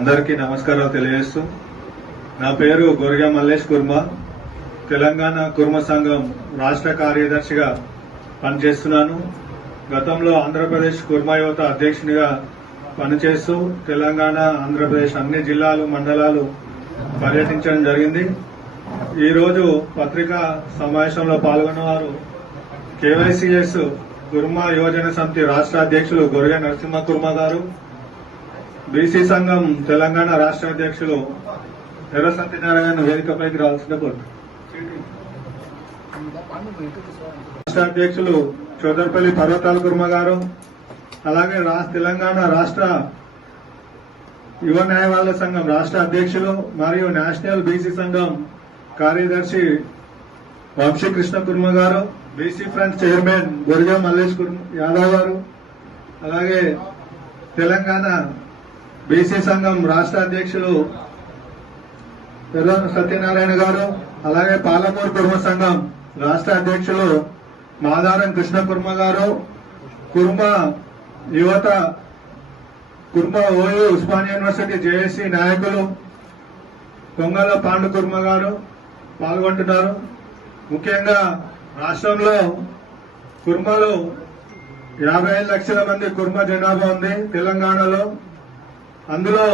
అందరికీ నమస్కారాలు తెలియజేస్తూ నా పేరు గొరిగా మల్లేష్ కుర్మ. తెలంగాణ కుర్మ సంఘం రాష్ట్ర కార్యదర్శిగా పనిచేస్తున్నాను. గతంలో ఆంధ్రప్రదేశ్ కుర్మ యువత అధ్యక్షునిగా పనిచేస్తూ తెలంగాణ ఆంధ్రప్రదేశ్ అన్ని జిల్లాలు మండలాలు పర్యటించడం జరిగింది. ఈరోజు పత్రికా సమావేశంలో పాల్గొన్న వారు కేవైసీఎస్ కుర్మ యువజన సమితి రాష్ట్ర అధ్యక్షులు గొరిగా నరసింహ కుర్మ గారు బీసీ సంఘం తెలంగాణ రాష్ట్ర అధ్యక్షులు ఎర్ర సత్యనారాయణ వేదికపైకి రావాల్సిన రాష్ట్ర అధ్యక్షులు చోదర్పల్లి పర్వతాల కుర్మ గారు అలాగే రా- తెలంగాణ రాష్ట్ర యువ న్యాయవాదుల సంఘం రాష్ట్ర అధ్యక్షులు మరియు నేషనల్ బీసీ సంఘం కార్యదర్శి Vamshi Krishna Kurma garu BC front chairman Boriga Mallesh Kurma Yadav garu అలాగే తెలంగాణ బీసీ సంఘం రాష్ట్ర అధ్యక్షులు ఎర్ర సత్యనారాయణ గారు అలాగే పాలమూరు కుర్మ సంఘం రాష్ట్ర అధ్యక్షులు మాదారం కృష్ణ కుర్మ గారు కుర్మ యువత Kurma OU Osmania university JAC నాయకులు కొంగల పాండు కుర్మ గారు పాల్గొంటున్నారు. ముఖ్యంగా రాష్ట్రంలో కుర్మలు యాభై ఐదు లక్షల మంది కుర్మ జనాభా ఉంది తెలంగాణలో. అందులో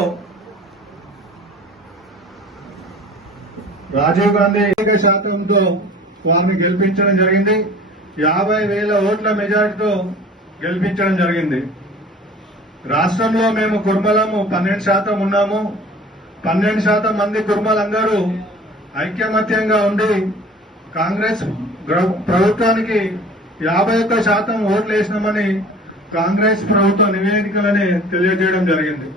రాజీవ్ గాంధీ ఏక శాతంతో వారిని గెలిపించడం జరిగింది. యాభై వేల ఓట్ల మెజార్టీతో గెలిపించడం జరిగింది. రాష్ట్రంలో మేము కుర్మలము పన్నెండు శాతం ఉన్నాము. పన్నెండు శాతం మంది కుర్మలందరూ ఐక్యమత్యంగా ఉండి కాంగ్రెస్ ప్రభుత్వానికి యాభై ఒక్క శాతం ఓట్లు వేసినామని కాంగ్రెస్ ప్రభుత్వ నివేదికలని తెలియజేయడం జరిగింది.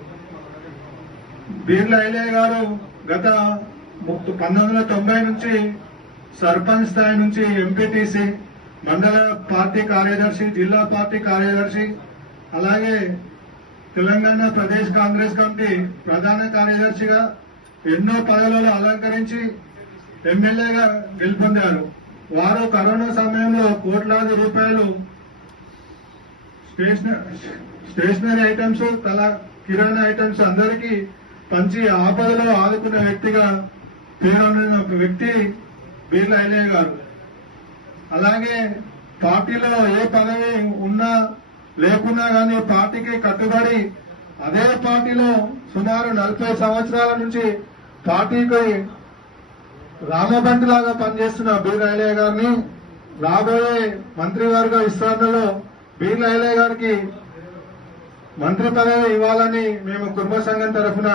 బీర్ల ఐలయ్య గారు గత పంతొమ్మిది వందల తొంభై నుంచి సర్పంచ్ స్థాయి నుంచి ఎంపీటీసీ మండల పార్టీ కార్యదర్శి జిల్లా పార్టీ కార్యదర్శి అలాగే తెలంగాణ ప్రదేశ్ కాంగ్రెస్ కమిటీ ప్రధాన కార్యదర్శిగా ఎన్నో పదవులలో అలంకరించి ఎమ్మెల్యేగా గెలుపొందారు. వారు కరోనా సమయంలో కోట్లాది రూపాయలు స్టేషనరీ స్టేషనరీ ఐటమ్స్ తల కిరాణా ఐటమ్స్ అందరికీ పంచి ఆపదలో ఆదుకున్న వ్యక్తిగా పేరొందిన ఒక వ్యక్తి బీర్ల ఐలయ్య గారు. అలాగే పార్టీలో ఏ పదవి ఉన్నా లేకున్నా కానీ పార్టీకి కట్టుబడి అదే పార్టీలో సుమారు నలభై సంవత్సరాల నుంచి పార్టీకి రామబంటి లాగా పనిచేస్తున్న బీర్ ఐలయ్య గారిని రాబోయే మంత్రివర్గ విస్తరణలో బీర్ల ఐలయ్య గారికి మంత్రి పదవి ఇవ్వాలని మేము కుటుంబ సంఘం తరఫున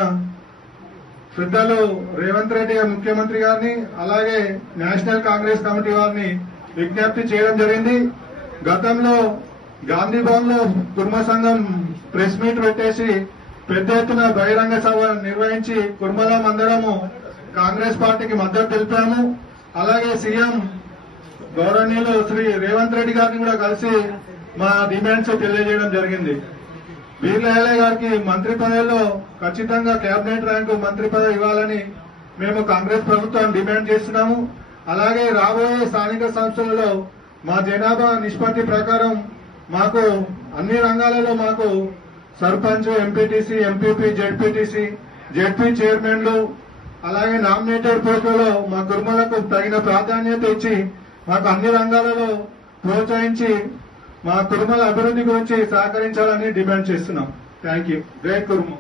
పెద్దలు రేవంత్ రెడ్డి ముఖ్యమంత్రి గారిని అలాగే నేషనల్ కాంగ్రెస్ కమిటీ వారిని విజ్ఞప్తి చేయడం జరిగింది. గతంలో గాంధీ భవన్లో కుర్మ సంఘం ప్రెస్ మీట్ పెట్టేసి పెద్ద ఎత్తున బహిరంగ సభ నిర్వహించి కుర్మలం అందరము కాంగ్రెస్ పార్టీకి మద్దతు తెలిపాము. అలాగే సీఎం గౌరవనీయులు శ్రీ రేవంత్ రెడ్డి గారిని కూడా కలిసి మా డిమాండ్స్ తెలియజేయడం జరిగింది. వీర్ల గారికి మంత్రి పదవిలో ఖచ్చితంగా కేబినెట్ ర్యాంకు మంత్రి పదవి ఇవ్వాలని మేము కాంగ్రెస్ ప్రభుత్వం డిమాండ్ చేస్తున్నాము. అలాగే రాబోయే స్థానిక సంస్థలలో మా జనాభా నిష్పత్తి ప్రకారం మాకు అన్ని రంగాలలో మాకు sarpanch MPTC MPP ZPTC ZP చైర్మన్లు అలాగే నామినేటెడ్ పోస్టులలో మా కుర్మలకు తగిన ప్రాధాన్యత ఇచ్చి మాకు అన్ని రంగాలలో ప్రోత్సహించి మా కుటుంబాల అభివృద్ధి గురించి సహకరించాలని డిమాండ్ చేస్తున్నాం. Thank you. జై కుర్మ.